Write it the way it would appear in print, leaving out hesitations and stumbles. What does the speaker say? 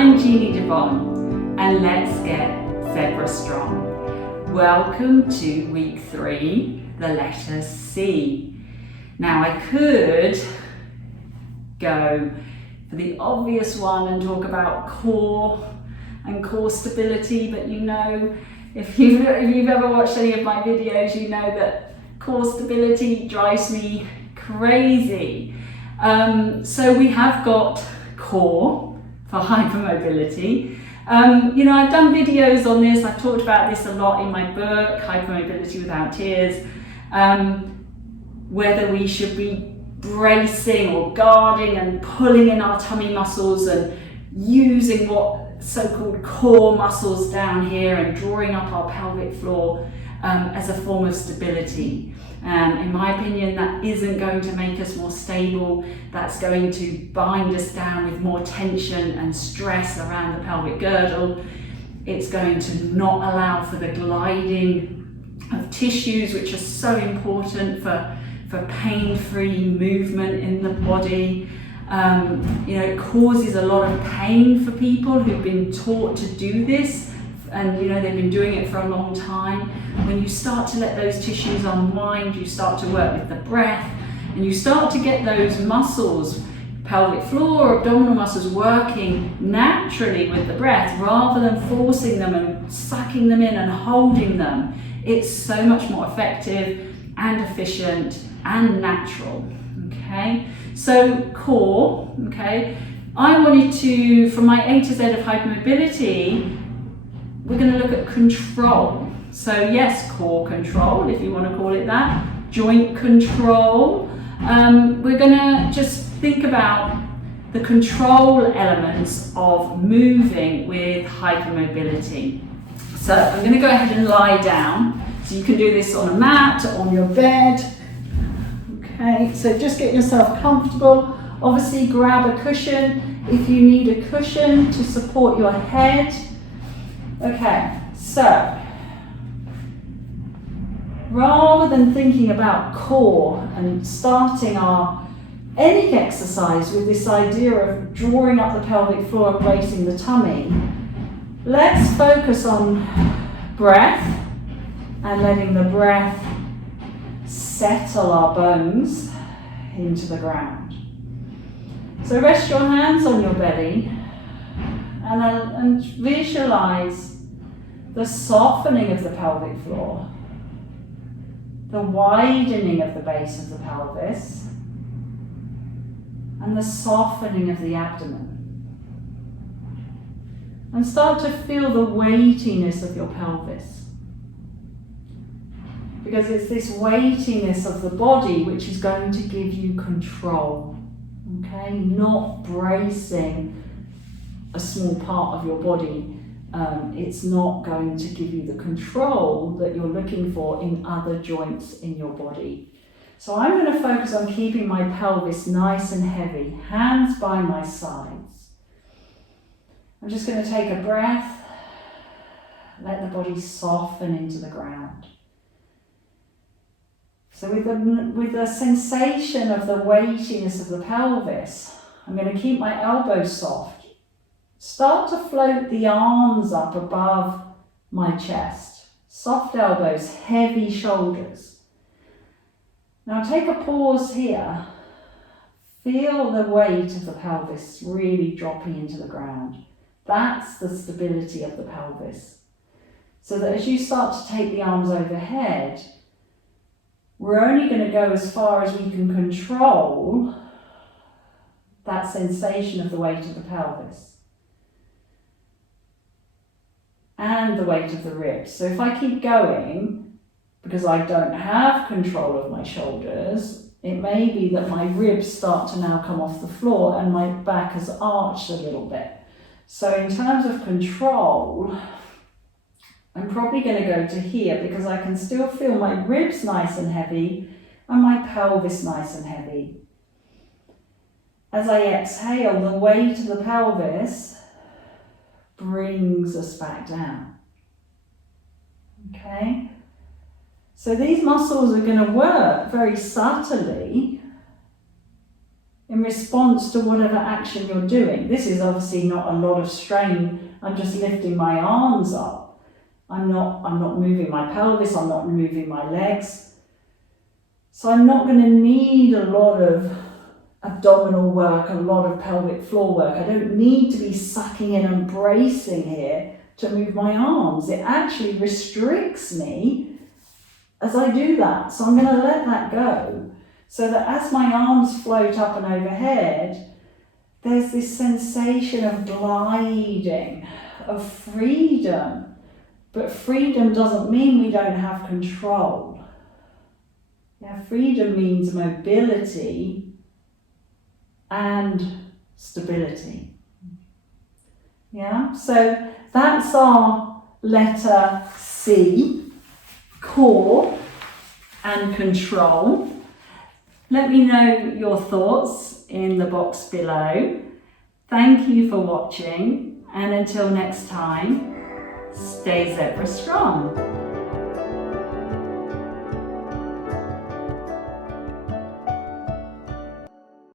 I'm Jeannie and let's get Zebra Strong. Welcome to week 3, the letter C. Now I could go for the obvious one and talk about core and core stability, but you know, if you've ever watched any of my videos, you know that core stability drives me crazy. So we have got core for hypermobility. You know, I've done videos on this, I've talked about this a lot in my book, Hypermobility Without Tears, whether we should be bracing or guarding and pulling in our tummy muscles and using what so-called core muscles down here and drawing up our pelvic floor as a form of stability. In my opinion, that isn't going to make us more stable. That's going to bind us down with more tension and stress around the pelvic girdle. It's going to not allow for the gliding of tissues, which are so important for pain-free movement in the body. You know, it causes a lot of pain for people who've been taught to do this, and you know, they've been doing it for a long time. When you start to let those tissues unwind, you start to work with the breath, and you start to get those muscles, pelvic floor, abdominal muscles, working naturally with the breath rather than forcing them and sucking them in and holding them. It's so much more effective and efficient and natural. Okay, so core. Okay, I wanted to, from my A to Z of hypermobility, we're going to look at control. So yes, core control, if you want to call it that, joint control. We're going to just think about the control elements of moving with hypermobility. So I'm going to go ahead and lie down. So you can do this on a mat, on your bed. Okay, so just get yourself comfortable. Obviously grab a cushion if you need a cushion to support your head. Okay, so rather than thinking about core and starting any exercise with this idea of drawing up the pelvic floor and bracing the tummy, let's focus on breath and letting the breath settle our bones into the ground. So rest your hands on your belly and visualize the softening of the pelvic floor, the widening of the base of the pelvis, and the softening of the abdomen. And start to feel the weightiness of your pelvis. Because it's this weightiness of the body which is going to give you control. Okay, not bracing a small part of your body. It's not going to give you the control that you're looking for in other joints in your body. So I'm going to focus on keeping my pelvis nice and heavy, hands by my sides. I'm just going to take a breath, let the body soften into the ground. So with the sensation of the weightiness of the pelvis, I'm going to keep my elbows soft. Start to float the arms up above my chest. Soft elbows, heavy shoulders. Now take a pause here. Feel the weight of the pelvis really dropping into the ground. That's the stability of the pelvis. So that as you start to take the arms overhead, we're only going to go as far as we can control that sensation of the weight of the pelvis and the weight of the ribs. So if I keep going, because I don't have control of my shoulders, it may be that my ribs start to now come off the floor and my back has arched a little bit. So in terms of control, I'm probably going to go to here because I can still feel my ribs nice and heavy and my pelvis nice and heavy. As I exhale, the weight of the pelvis brings us back down. Okay? So these muscles are going to work very subtly in response to whatever action you're doing. This is obviously not a lot of strain. I'm just lifting my arms up. I'm not moving my pelvis, I'm not moving my legs. So I'm not going to need a lot of abdominal work, a lot of pelvic floor work. I don't need to be sucking in and bracing here to move my arms. It actually restricts me as I do that. So I'm going to let that go, so that as my arms float up and overhead, there's this sensation of gliding, of freedom. But freedom doesn't mean we don't have control. Yeah, freedom means mobility and stability. Yeah, so that's our letter C, core and control. Let me know your thoughts in the box below. Thank you for watching, and until next time, stay zebra strong.